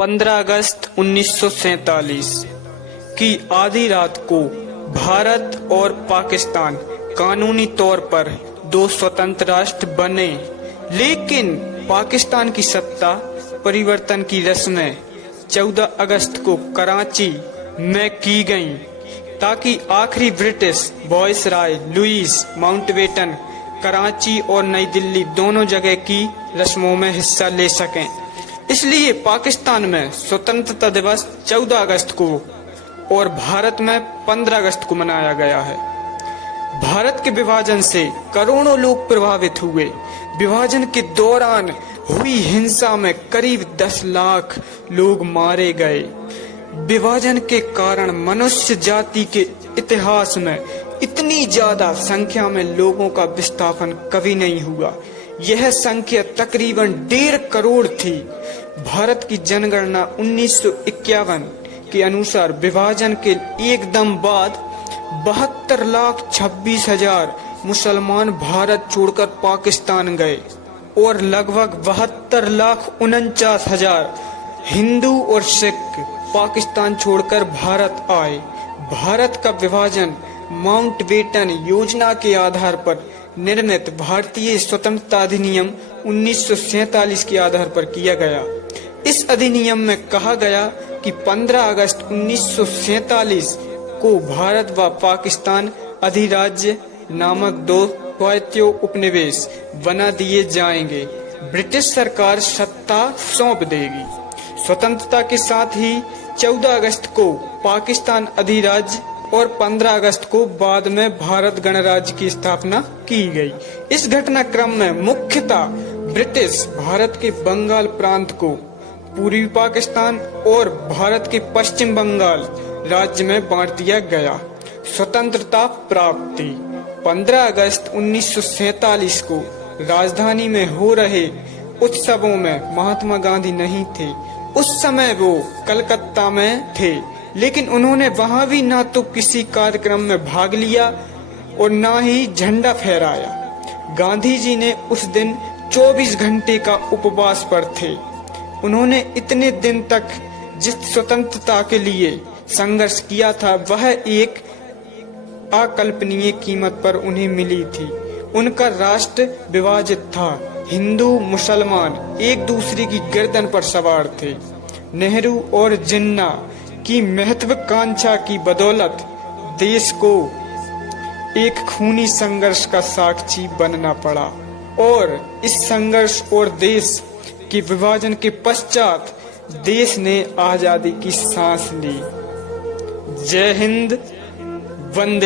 15 अगस्त 1947 की आधी रात को भारत और पाकिस्तान कानूनी तौर पर दो स्वतंत्र राष्ट्र बने, लेकिन पाकिस्तान की सत्ता परिवर्तन की रस्में 14 अगस्त को कराची में की गईं, ताकि आखिरी British viceroy Louis Mountbatten Karachi और नई दिल्ली दोनों जगह की रस्मों में हिस्सा ले सकें। इसलिए पाकिस्तान में स्वतंत्रता दिवस 14 अगस्त को और भारत में 15 अगस्त को मनाया गया है। भारत के विभाजन से करोड़ों लोग प्रभावित हुए। विभाजन के दौरान हुई हिंसा में करीब 10 लाख लोग मारे गए। विभाजन के कारण मनुष्य जाति के इतिहास में इतनी ज्यादा संख्या में लोगों का विस्थापन कभी नहीं हुआ। यह संख्या तकरीबन 1.5 करोड़ थी। भारत की जनगणना 1951 के अनुसार विभाजन के एकदम बाद 72,26,000 मुसलमान भारत छोड़कर पाकिस्तान गए और लगभग 72,49,000 हिंदू और सिख पाकिस्तान छोड़कर भारत आए। भारत का विभाजन माउंटबेटन योजना के आधार पर निर्मित भारतीय स्वतंत्रता अधिनियम 1947 के आधार पर किया गया। इस अधिनियम में कहा गया कि 15 अगस्त 1947 को भारत व पाकिस्तान अधिराज्य नामक दो स्वायत्त उपनिवेश बना दिए जाएंगे। ब्रिटिश सरकार सत्ता सौंप देगी। स्वतंत्रता के साथ ही 14 अगस्त को पाकिस्तान अधिराज्य और 15 अगस्त को बाद में भारत गणराज्य की स्थापना की गई। इस घटनाक्रम में मुख्यतः ब्रिटिश भारत के बंगाल प्रांत को पूर्वी पाकिस्तान और भारत के पश्चिम बंगाल राज्य में बांट दिया गया। स्वतंत्रता प्राप्ति 15 अगस्त 1947 को राजधानी में हो रहे उत्सवों में महात्मा गांधी नहीं थे। उस समय वो कलकत्ता में थे, लेकिन उन्होंने वहां भी ना तो किसी कार्यक्रम में भाग लिया और ना ही झंडा फहराया। गांधी जी ने उस दिन 24 घंटे का उपवास पर थे। उन्होंने इतने दिन तक जिस स्वतंत्रता के लिए संघर्ष किया था, वह एक अकल्पनीय कीमत पर उन्हें मिली थी। उनका राष्ट्र विभाजित था। हिंदू मुसलमान एक दूसरे की गर्दन पर सवार थे। नेहरू और जिन्ना की महत्वाकांक्षा की बदौलत देश को एक खूनी संघर्ष का साक्षी बनना पड़ा और इस संघर्ष और देश के विभाजन के पश्चात देश ने आजादी की सांस ली। जय हिंद, वंदे